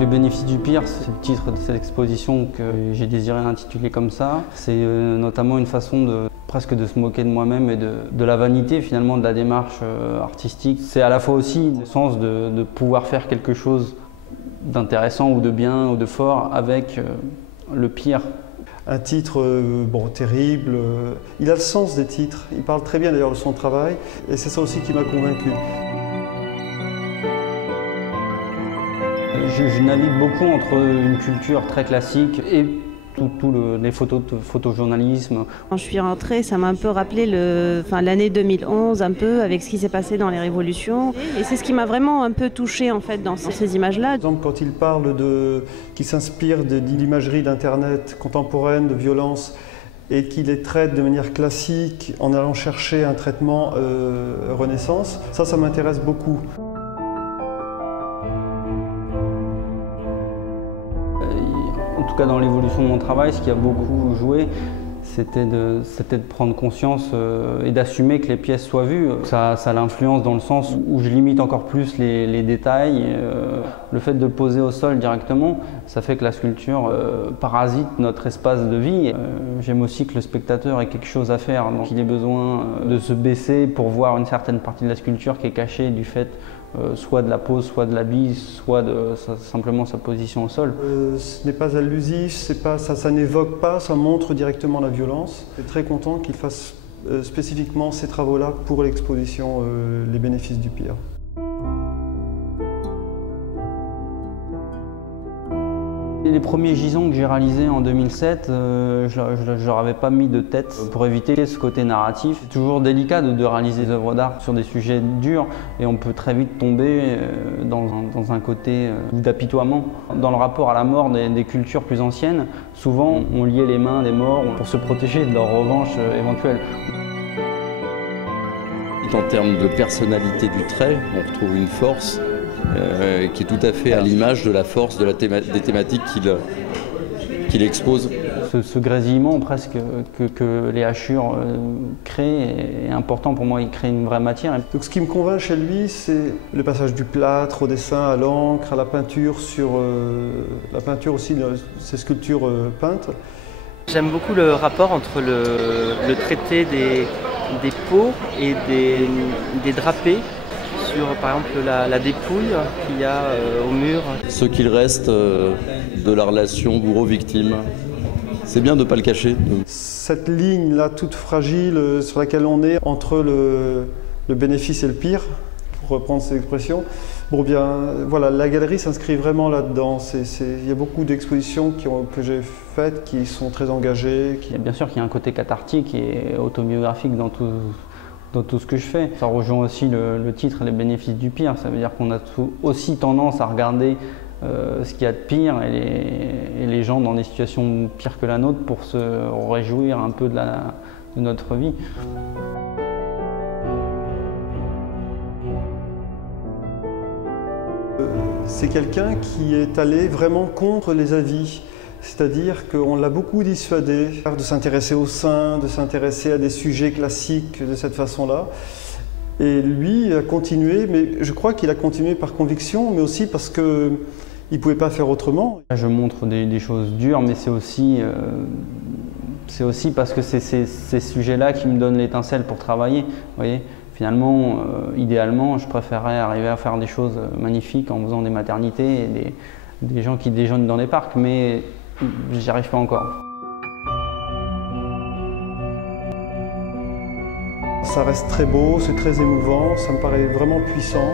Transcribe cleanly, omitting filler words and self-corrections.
Les bénéfices du pire, c'est le titre de cette exposition que j'ai désiré intituler comme ça. C'est notamment une façon presque de se moquer de moi-même et de la vanité finalement de la démarche artistique. C'est à la fois aussi le sens de pouvoir faire quelque chose d'intéressant ou de bien ou de fort avec le pire. Un titre terrible, il a le sens des titres, il parle très bien d'ailleurs de son travail et c'est ça aussi qui m'a convaincu. Je navigue beaucoup entre une culture très classique et les photojournalisme. Quand je suis rentrée, ça m'a un peu rappelé l'année 2011, un peu, avec ce qui s'est passé dans les révolutions. Et c'est ce qui m'a vraiment un peu touchée en fait, dans ces images-là. Par exemple, quand il parle qu'il s'inspire de l'imagerie d'Internet contemporaine, de violence, et qu'il les traite de manière classique en allant chercher un traitement Renaissance, ça m'intéresse beaucoup. En tout cas, dans l'évolution de mon travail, ce qui a beaucoup joué, c'était de prendre conscience et d'assumer que les pièces soient vues. Ça l'influence dans le sens où je limite encore plus les détails. Le fait de le poser au sol directement, ça fait que la sculpture parasite notre espace de vie. J'aime aussi que le spectateur ait quelque chose à faire, donc il ait besoin de se baisser pour voir une certaine partie de la sculpture qui est cachée du fait soit de la pose, soit de l'habit, soit simplement sa position au sol. Ce n'est pas allusif, ça n'évoque pas, ça montre directement la violence. Je suis très content qu'il fasse spécifiquement ces travaux-là pour l'exposition Les bénéfices du pire. Les premiers gisants que j'ai réalisés en 2007, je leur avais pas mis de tête pour éviter ce côté narratif. C'est toujours délicat de réaliser des œuvres d'art sur des sujets durs et on peut très vite tomber dans un côté d'apitoiement. Dans le rapport à la mort des cultures plus anciennes, souvent on liait les mains des morts pour se protéger de leur revanche éventuelle. En termes de personnalité du trait, on retrouve une force qui est tout à fait à l'image de la force des thématiques qu'il expose. Ce grésillement presque que les hachures créent est important pour moi, il crée une vraie matière. Donc ce qui me convainc chez lui, c'est le passage du plâtre au dessin, à l'encre, à la peinture, la peinture aussi de ces sculptures peintes. J'aime beaucoup le rapport entre le traité des peaux et des drapés. Sur par exemple la dépouille qu'il y a au mur. Ce qu'il reste de la relation bourreau-victime, c'est bien de ne pas le cacher. Cette ligne-là toute fragile sur laquelle on est entre le bénéfice et le pire, pour reprendre cette expression, voilà, la galerie s'inscrit vraiment là-dedans. Il y a beaucoup d'expositions que j'ai faites qui sont très engagées. Bien sûr qu'il y a un côté cathartique et autobiographique dans tout ce que je fais. Ça rejoint aussi le titre, les bénéfices du pire. Ça veut dire qu'on a aussi tendance à regarder ce qu'il y a de pire et les gens dans des situations pires que la nôtre pour se réjouir un peu de notre vie. C'est quelqu'un qui est allé vraiment contre les avis. C'est-à-dire qu'on l'a beaucoup dissuadé de s'intéresser aux saints, de s'intéresser à des sujets classiques de cette façon-là. Et lui a continué, mais je crois qu'il a continué par conviction, mais aussi parce qu'il ne pouvait pas faire autrement. Je montre des choses dures, mais c'est aussi parce que c'est ces sujets-là qui me donnent l'étincelle pour travailler. Vous voyez ? Finalement, idéalement, je préférerais arriver à faire des choses magnifiques en faisant des maternités et des gens qui déjeunent dans les parcs, mais j'y arrive pas encore. Ça reste très beau, c'est très émouvant, ça me paraît vraiment puissant.